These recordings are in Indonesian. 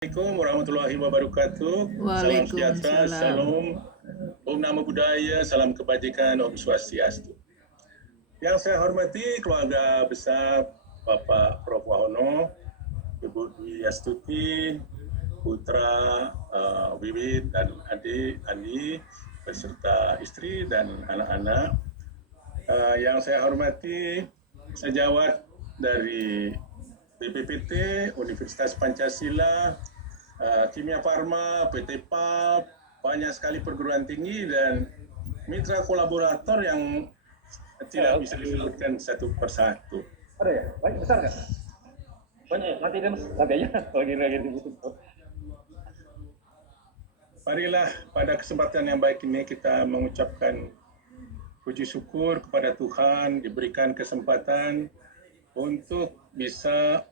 Assalamualaikum warahmatullahi wabarakatuh. Salam sejahtera, Waalaikumsalam. salam, Om Namo Buddhaya, salam kebajikan, Om Swastiastu. Yang saya hormati keluarga besar Bapak Prof. Wahono, Ibu Dwi Astuti, putra Wiwit dan adik Andi, beserta istri dan anak-anak. Yang saya hormati sejawat dari BPPT, Universitas Pancasila, Kimia Farma, PT PAP, banyak sekali perguruan tinggi dan mitra kolaborator yang tidak bisa disebutkan satu persatu. Ada ya? Banyak besar nggak? Banyak ya? Nanti deh mas, nanti aja. Lagi dibutuh. Marilah pada kesempatan yang baik ini kita mengucapkan puji syukur kepada Tuhan diberikan kesempatan untuk bisa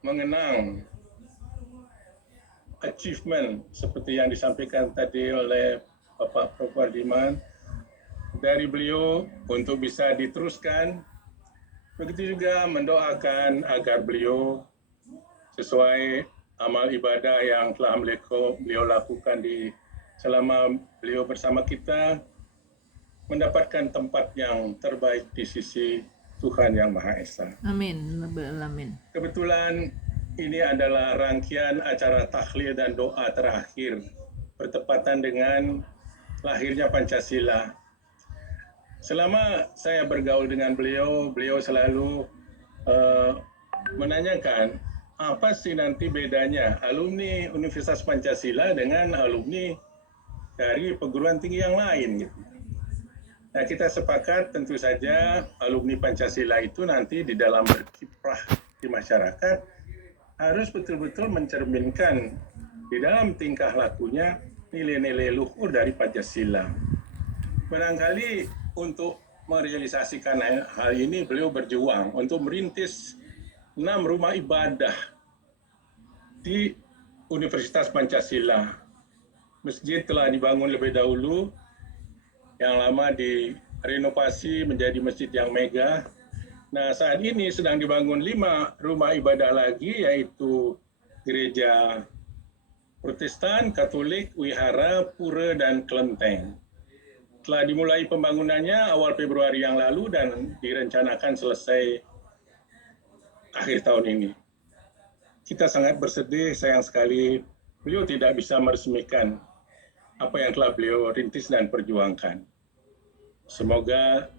mengenang achievement seperti yang disampaikan tadi oleh Bapak Prof. Wardiman dari beliau untuk bisa diteruskan. Begitu juga mendoakan agar beliau sesuai amal ibadah yang telah beliau lakukan selama beliau bersama kita, mendapatkan tempat yang terbaik di sisi Tuhan Yang Maha Esa. Amin. Amin. Kebetulan ini adalah rangkaian acara tahlil dan doa terakhir bertepatan dengan lahirnya Pancasila. Selama saya bergaul dengan beliau selalu menanyakan apa sih nanti bedanya alumni Universitas Pancasila dengan alumni dari perguruan tinggi yang lain gitu. Nah, kita sepakat tentu saja alumni Pancasila itu nanti di dalam berkiprah di masyarakat harus betul-betul mencerminkan di dalam tingkah lakunya nilai-nilai luhur dari Pancasila. Barangkali untuk merealisasikan hal ini beliau berjuang untuk merintis 6 rumah ibadah di Universitas Pancasila. Masjid telah dibangun lebih dahulu, yang lama direnovasi menjadi masjid yang megah. Nah, saat ini sedang dibangun 5 rumah ibadah lagi, yaitu gereja Protestan, Katolik, Wihara, Pura, dan Kelenteng. Telah dimulai pembangunannya awal Februari yang lalu dan direncanakan selesai akhir tahun ini. Kita sangat bersedih, sayang sekali beliau tidak bisa meresmikan apa yang telah beliau rintis dan perjuangkan. Semoga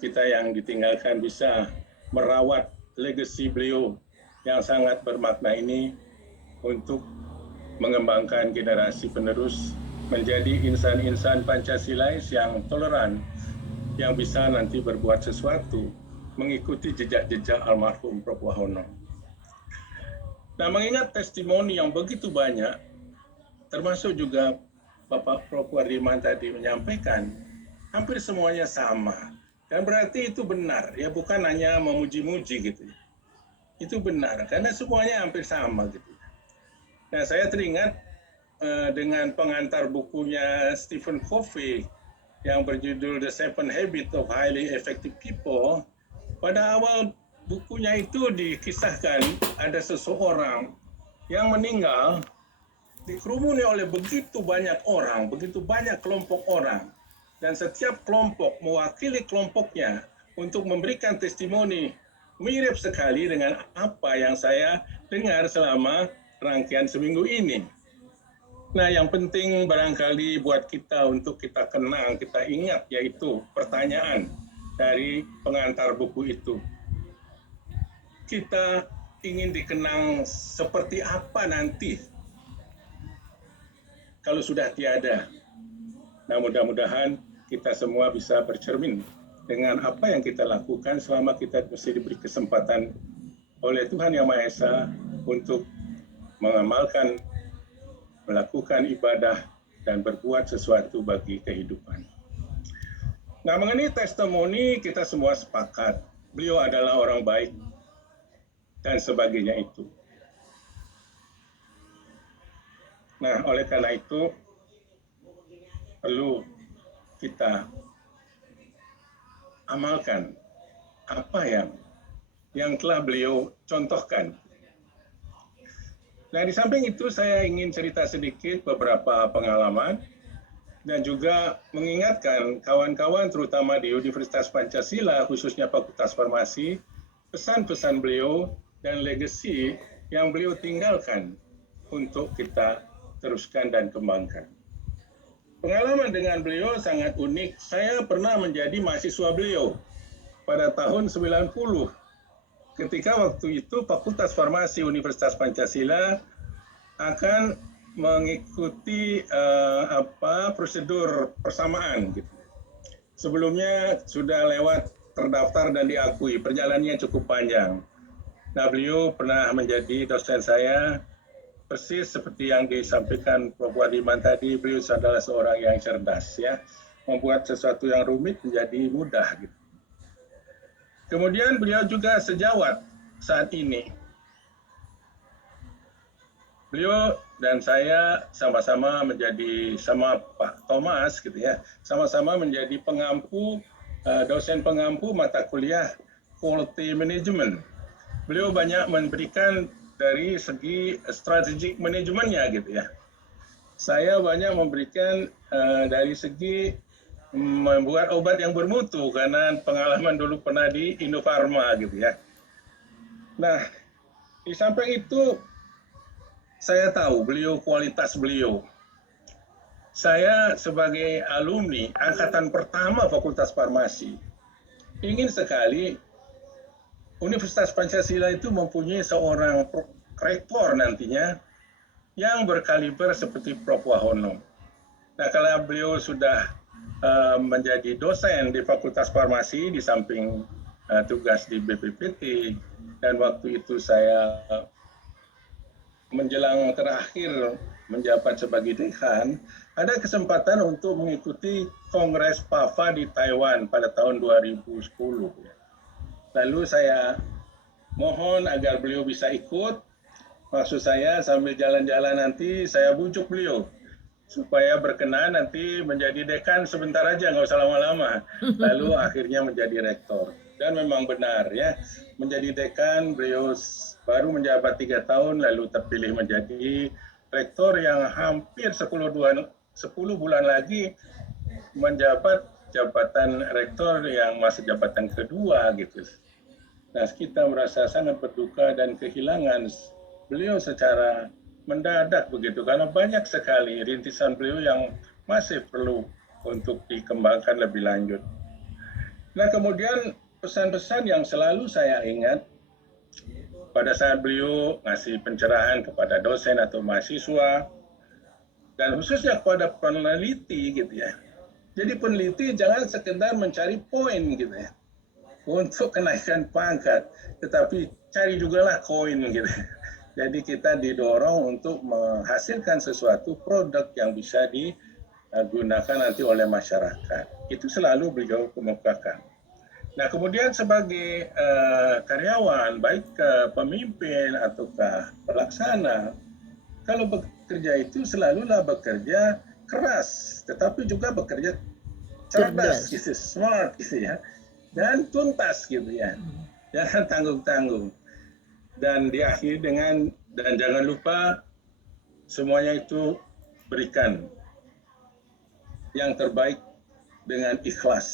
kita yang ditinggalkan bisa merawat legasi beliau yang sangat bermakna ini untuk mengembangkan generasi penerus menjadi insan-insan Pancasilais yang toleran, yang bisa nanti berbuat sesuatu mengikuti jejak-jejak almarhum Prof. Wahono. Nah, mengingat testimoni yang begitu banyak, termasuk juga Bapak Prof. Wardiman tadi menyampaikan, hampir semuanya sama. Dan berarti itu benar, ya bukan hanya memuji-muji gitu. Itu benar, karena semuanya hampir sama gitu. Nah, saya teringat dengan pengantar bukunya Stephen Covey yang berjudul The Seven Habits of Highly Effective People. Pada awal bukunya itu dikisahkan ada seseorang yang meninggal dikerumuni oleh begitu banyak orang, begitu banyak kelompok orang. Dan setiap kelompok mewakili kelompoknya untuk memberikan testimoni mirip sekali dengan apa yang saya dengar selama rangkaian seminggu ini. Nah, yang penting barangkali buat kita untuk kita kenang, kita ingat, yaitu pertanyaan dari pengantar buku itu. Kita ingin dikenang seperti apa nanti kalau sudah tiada. Nah, mudah-mudahan kita semua bisa bercermin dengan apa yang kita lakukan selama kita masih diberi kesempatan oleh Tuhan Yang Maha Esa untuk mengamalkan, melakukan ibadah, dan berbuat sesuatu bagi kehidupan. Nah, mengenai testimoni kita semua sepakat, beliau adalah orang baik, dan sebagainya itu. Nah, oleh karena itu, perlu kita amalkan apa yang telah beliau contohkan. Nah, di samping itu saya ingin cerita sedikit beberapa pengalaman dan juga mengingatkan kawan-kawan terutama di Universitas Pancasila, khususnya Fakultas Farmasi, pesan-pesan beliau dan legasi yang beliau tinggalkan untuk kita teruskan dan kembangkan. Pengalaman dengan beliau sangat unik. Saya pernah menjadi mahasiswa beliau pada tahun 90. Ketika waktu itu Fakultas Farmasi Universitas Pancasila akan mengikuti prosedur persamaan. Gitu. Sebelumnya sudah lewat terdaftar dan diakui, perjalanannya cukup panjang. Nah, beliau pernah menjadi dosen saya, persis seperti yang disampaikan Prof. Wadiman tadi, beliau adalah seorang yang cerdas, ya, membuat sesuatu yang rumit menjadi mudah. Gitu. Kemudian beliau juga sejawat saat ini. Beliau dan saya sama-sama menjadi, sama Pak Thomas gitu ya, sama-sama menjadi pengampu, dosen pengampu mata kuliah Quality Management. Beliau banyak memberikan dari segi strategic manajemennya gitu ya. Saya banyak memberikan dari segi membuat obat yang bermutu karena pengalaman dulu pernah di Indofarma gitu ya. Nah, di samping itu saya tahu kualitas beliau. Saya sebagai alumni angkatan pertama Fakultas Farmasi ingin sekali Universitas Pancasila itu mempunyai seorang rektor nantinya yang berkaliber seperti Prof. Wahono. Nah, kalau beliau sudah menjadi dosen di Fakultas Farmasi di samping tugas di BPPT, dan waktu itu saya menjelang terakhir menjabat sebagai dekan, ada kesempatan untuk mengikuti Kongres PAVA di Taiwan pada tahun 2010. Lalu saya mohon agar beliau bisa ikut. Maksud saya sambil jalan-jalan nanti saya bujuk beliau supaya berkenan nanti menjadi dekan sebentar aja, nggak usah lama-lama. Lalu akhirnya menjadi rektor. Dan memang benar ya, menjadi dekan beliau baru menjabat 3 tahun lalu terpilih menjadi rektor yang hampir 10 bulan lagi menjabat jabatan rektor yang masih jabatan kedua gitu. Nah, kita merasa sangat berduka dan kehilangan beliau secara mendadak begitu, karena banyak sekali rintisan beliau yang masih perlu untuk dikembangkan lebih lanjut. Nah, kemudian pesan-pesan yang selalu saya ingat pada saat beliau ngasih pencerahan kepada dosen atau mahasiswa, dan khususnya kepada peneliti gitu ya. Jadi peneliti jangan sekedar mencari poin gitu ya, untuk kenaikan pangkat, tetapi cari jugalah koin gitu. Jadi kita didorong untuk menghasilkan sesuatu produk yang bisa digunakan nanti oleh masyarakat. Itu selalu beliau kemukakan. Nah, kemudian sebagai karyawan, baik pemimpin ataukah pelaksana, kalau bekerja itu selalulah bekerja keras, tetapi juga bekerja cerdas, gitu, smart gitu ya, dan tuntas gitu ya, jangan tanggung-tanggung. Dan diakhiri dengan, dan jangan lupa semuanya itu berikan yang terbaik dengan ikhlas.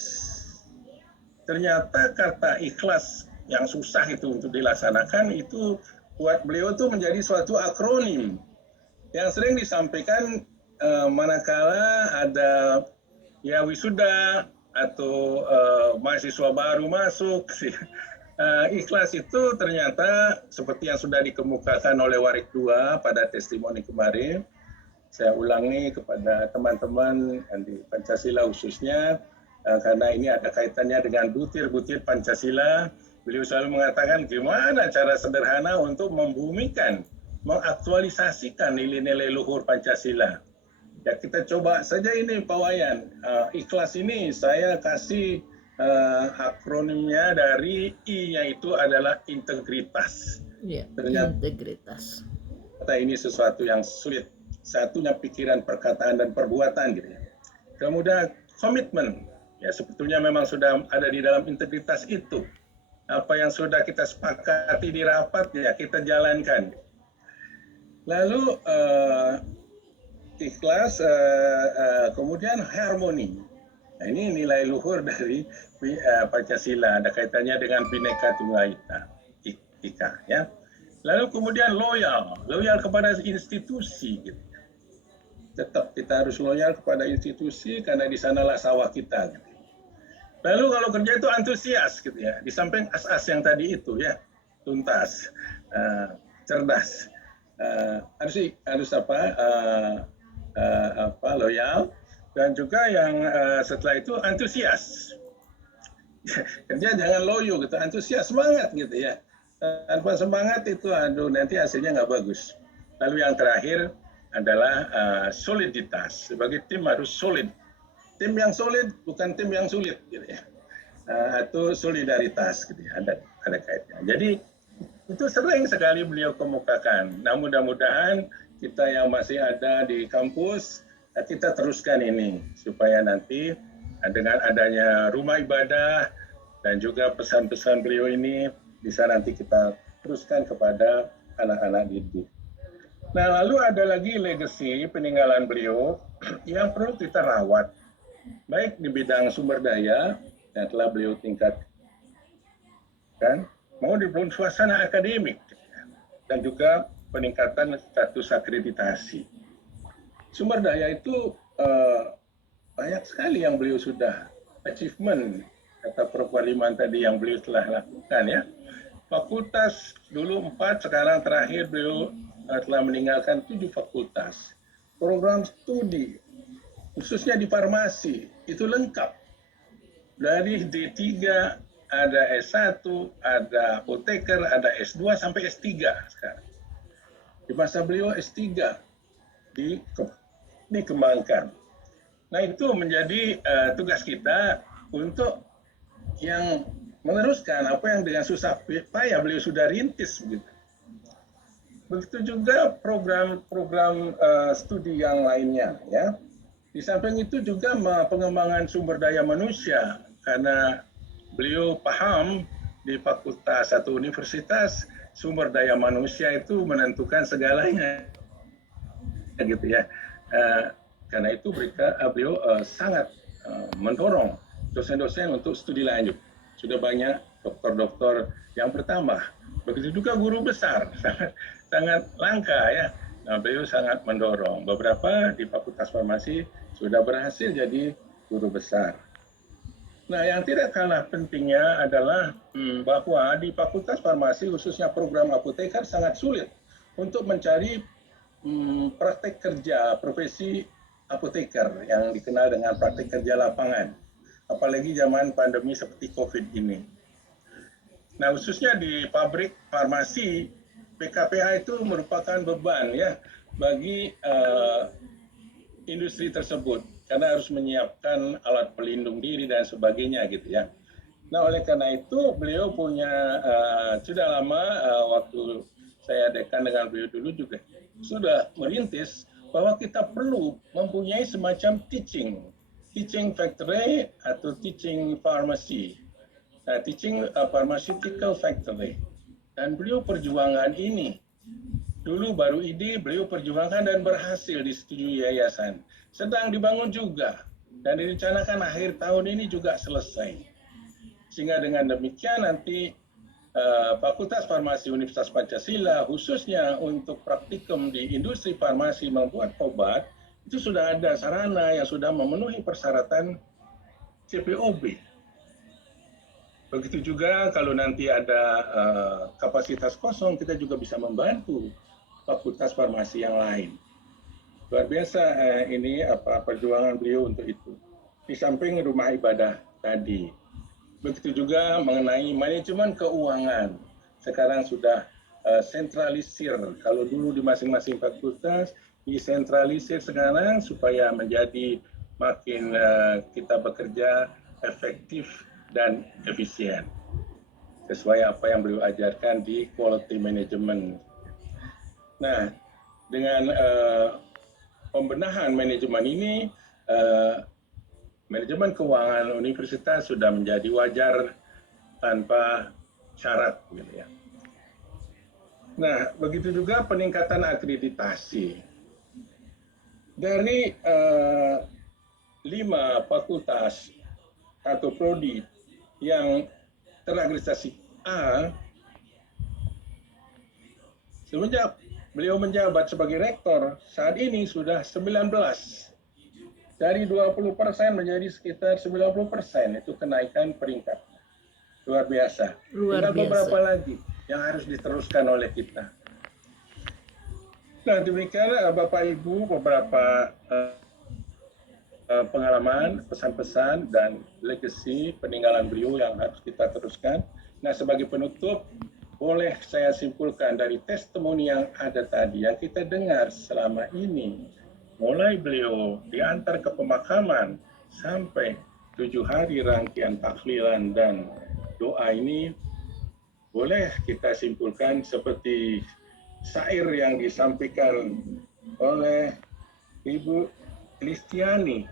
Ternyata kata ikhlas yang susah itu untuk dilaksanakan itu buat beliau itu menjadi suatu akronim yang sering disampaikan manakala ada ya wisuda atau mahasiswa baru masuk. Ikhlas itu ternyata seperti yang sudah dikemukakan oleh Warik 2 pada testimoni kemarin, saya ulangi kepada teman-teman di Pancasila khususnya, karena ini ada kaitannya dengan butir-butir Pancasila. Beliau selalu mengatakan gimana cara sederhana untuk membumikan, mengaktualisasikan nilai-nilai luhur Pancasila. Ya, kita coba saja ini Pak Wayan, ikhlas ini saya kasih akronimnya dari I-nya itu adalah integritas. Ya, ternyata integritas. Ini sesuatu yang sulit. Satunya pikiran, perkataan, dan perbuatan gitu ya. Kemudian komitmen, ya sebetulnya memang sudah ada di dalam integritas itu. Apa yang sudah kita sepakati di rapat ya kita jalankan. Lalu ikhlas, kemudian harmoni. Nah, ini nilai luhur dari Pancasila, ada kaitannya dengan Bhinneka Tunggal Ika, ya. Lalu kemudian loyal kepada institusi, gitu. Tetap kita harus loyal kepada institusi karena di sanalah sawah kita. Gitu. Lalu kalau kerja itu antusias, gitu ya. Di samping as-as yang tadi itu, ya, tuntas, cerdas, harus loyal, dan juga yang setelah itu antusias. Kerja jangan loyo gitu, antusias, semangat gitu ya. Tanpa semangat itu nanti hasilnya nggak bagus. Lalu yang terakhir adalah soliditas. Sebagai tim harus solid. Tim yang solid bukan tim yang sulit gitu ya. Atau solidaritas gitu ya, ada kaitnya. Jadi itu sering sekali beliau kemukakan. Nah, mudah-mudahan kita yang masih ada di kampus, kita teruskan ini supaya nanti dengan adanya rumah ibadah dan juga pesan-pesan beliau ini bisa nanti kita teruskan kepada anak-anak didik. Nah, lalu ada lagi legacy peninggalan beliau yang perlu kita rawat, baik di bidang sumber daya yang telah beliau tingkatkan, mau di suasana akademik, dan juga peningkatan status akreditasi. Sumber daya itu banyak sekali yang beliau sudah achievement, kata Prof. Waliman tadi yang beliau telah lakukan, ya. Fakultas dulu 4, sekarang terakhir beliau telah meninggalkan 7 fakultas. Program studi, khususnya di farmasi, itu lengkap. Dari D3, ada S1, ada apoteker, ada S2, sampai S3 sekarang. Di masa beliau S3 dikembangkan. Nah, itu menjadi tugas kita untuk yang meneruskan apa yang dengan susah payah beliau sudah rintis, begitu. Begitu juga program-program studi yang lainnya, ya. Di samping itu juga pengembangan sumber daya manusia, karena beliau paham di fakultas atau universitas sumber daya manusia itu menentukan segalanya, gitu ya. Karena itu beliau sangat mendorong dosen-dosen untuk studi lanjut. Sudah banyak dokter-dokter yang bertambah. Begitu juga guru besar, sangat langka, ya. Nah, beliau sangat mendorong. Beberapa di Fakultas Farmasi sudah berhasil jadi guru besar. Nah, yang tidak kalah pentingnya adalah bahwa di Fakultas Farmasi, khususnya program apoteker, sangat sulit untuk mencari praktek kerja profesi apoteker yang dikenal dengan praktek kerja lapangan. Apalagi zaman pandemi seperti COVID ini. Nah, khususnya di pabrik farmasi, PKPA itu merupakan beban, ya, bagi industri tersebut, karena harus menyiapkan alat pelindung diri dan sebagainya, gitu ya. Nah, oleh karena itu beliau punya sudah lama, waktu saya dekan dengan beliau dulu juga sudah merintis bahwa kita perlu mempunyai semacam teaching factory atau teaching pharmacy, teaching pharmaceutical factory. Dan beliau perjuangan ini. Dulu baru ide, beliau perjuangkan dan berhasil disetujui yayasan. Sedang dibangun juga dan direncanakan akhir tahun ini juga selesai. Sehingga dengan demikian nanti Fakultas Farmasi Universitas Pancasila khususnya untuk praktikum di industri farmasi membuat obat itu sudah ada sarana yang sudah memenuhi persyaratan CPOB. Begitu juga kalau nanti ada kapasitas kosong, kita juga bisa membantu fakultas farmasi yang lain. Luar biasa ini perjuangan beliau untuk itu. Di samping rumah ibadah tadi. Begitu juga mengenai manajemen keuangan. Sekarang sudah sentralisir. Kalau dulu di masing-masing fakultas, disentralisir sekarang supaya menjadi makin kita bekerja efektif dan efisien. Sesuai apa yang beliau ajarkan di quality management. Nah, dengan pembenahan manajemen ini, manajemen keuangan universitas sudah menjadi wajar tanpa syarat, gitu ya. Nah, begitu juga peningkatan akreditasi. Dari 5 fakultas atau prodi yang terakreditasi A, semenjak beliau menjabat sebagai rektor, saat ini sudah 19. Dari 20% menjadi sekitar 90% itu kenaikan peringkat. Luar biasa. Luar Tinggal biasa. beberapa lagi yang harus diteruskan oleh kita. Nah, demikian Bapak Ibu beberapa pengalaman, pesan-pesan, dan legacy peninggalan beliau yang harus kita teruskan. Nah, sebagai penutup, boleh saya simpulkan dari testimoni yang ada tadi, yang kita dengar selama ini, mulai beliau diantar ke pemakaman sampai 7 hari rangkaian tahlilan dan doa ini, boleh kita simpulkan seperti syair yang disampaikan oleh Ibu Kristiani.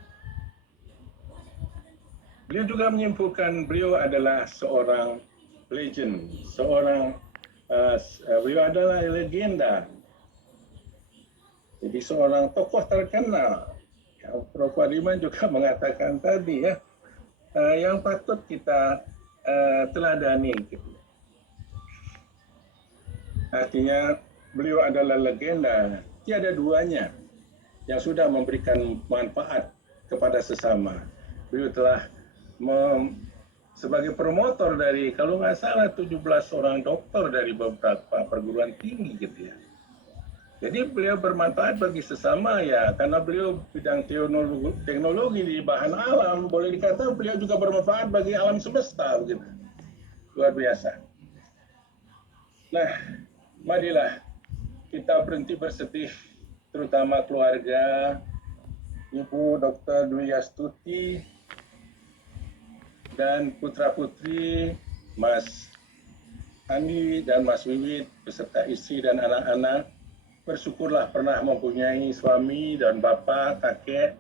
Beliau juga menyimpulkan beliau adalah seorang legend, beliau adalah legenda. Jadi seorang tokoh terkenal. Yang Prof. Wadiman juga mengatakan tadi ya, yang patut kita teladani. Gitu. Artinya beliau adalah legenda, tiada duanya yang sudah memberikan manfaat kepada sesama. Beliau telah sebagai promotor dari, kalau nggak salah, 17 orang dokter dari beberapa perguruan tinggi gitu ya. Jadi beliau bermanfaat bagi sesama ya, karena beliau bidang teknologi di bahan alam, boleh dikatakan beliau juga bermanfaat bagi alam semesta gitu. Luar biasa. Nah, marilah kita berhenti bersedih, terutama keluarga Ibu Dr. Dwi Astuti dan putra-putri Mas Andi dan Mas Wiwit beserta istri dan anak-anak. Bersyukurlah pernah mempunyai suami dan bapak, kakek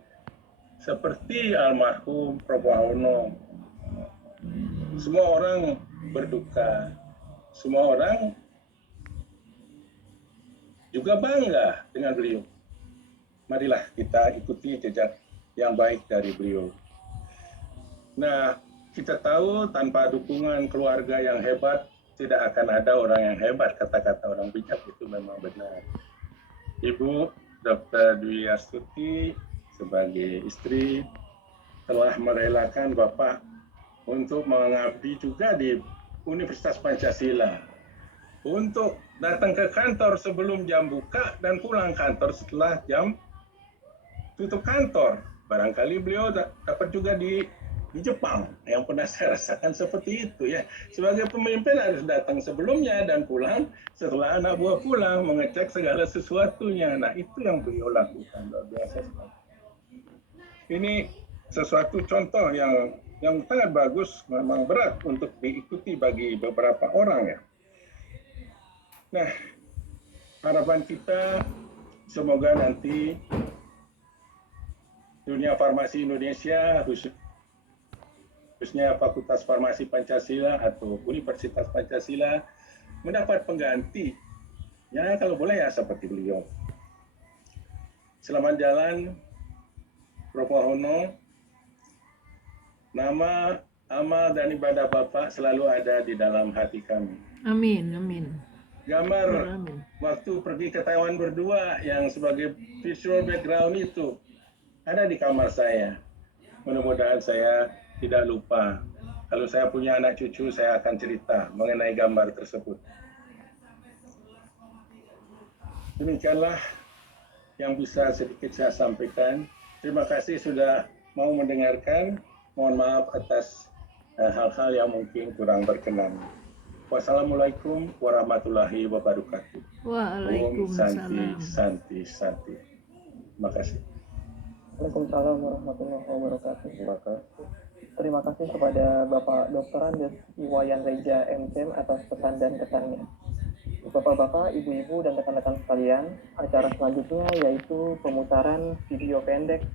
seperti almarhum Prof. Wahono. Semua orang berduka, semua orang juga bangga dengan beliau. Marilah kita ikuti jejak yang baik dari beliau. Nah, kita tahu tanpa dukungan keluarga yang hebat, tidak akan ada orang yang hebat, kata-kata orang bijak itu memang benar. Ibu Dr. Dwi Astuti sebagai istri telah merelakan Bapak untuk mengabdi juga di Universitas Pancasila, untuk datang ke kantor sebelum jam buka dan pulang kantor setelah jam tutup kantor. Barangkali beliau dapat juga di Jepang, yang pernah saya rasakan seperti itu ya. Sebagai pemimpin harus datang sebelumnya dan pulang setelah anak buah pulang, mengecek segala sesuatunya. Nah, itu yang beliau lakukan, luar biasa sekali. Ini sesuatu contoh yang sangat bagus, memang berat untuk diikuti bagi beberapa orang ya. Nah, harapan kita semoga nanti dunia farmasi Indonesia, khususnya Fakultas Farmasi Pancasila atau Universitas Pancasila, mendapat pengganti. Ya, kalau boleh ya seperti beliau. Selamat jalan, Prof. Wahono. Nama, amal, dan ibadah Bapak selalu ada di dalam hati kami. Amin, amin. Gambar Amin. waktu pergi ke Taiwan berdua yang sebagai visual background itu ada di kamar saya. Mudah-mudahan saya tidak lupa. Kalau saya punya anak cucu, saya akan cerita mengenai gambar tersebut. Demikianlah yang bisa sedikit saya sampaikan. Terima kasih sudah mau mendengarkan. Mohon maaf atas hal-hal yang mungkin kurang berkenan. Wassalamualaikum warahmatullahi wabarakatuh. Om Santi, Waalaikumsalam. Santi, Santi. Terima kasih. Waalaikumsalam warahmatullahi wabarakatuh. Terima kasih kepada Bapak Dr. Andes Iwayan Reja MTem atas pesan dan kesannya. Bapak-bapak, ibu-ibu, dan rekan-rekan sekalian, acara selanjutnya yaitu pemutaran video pendek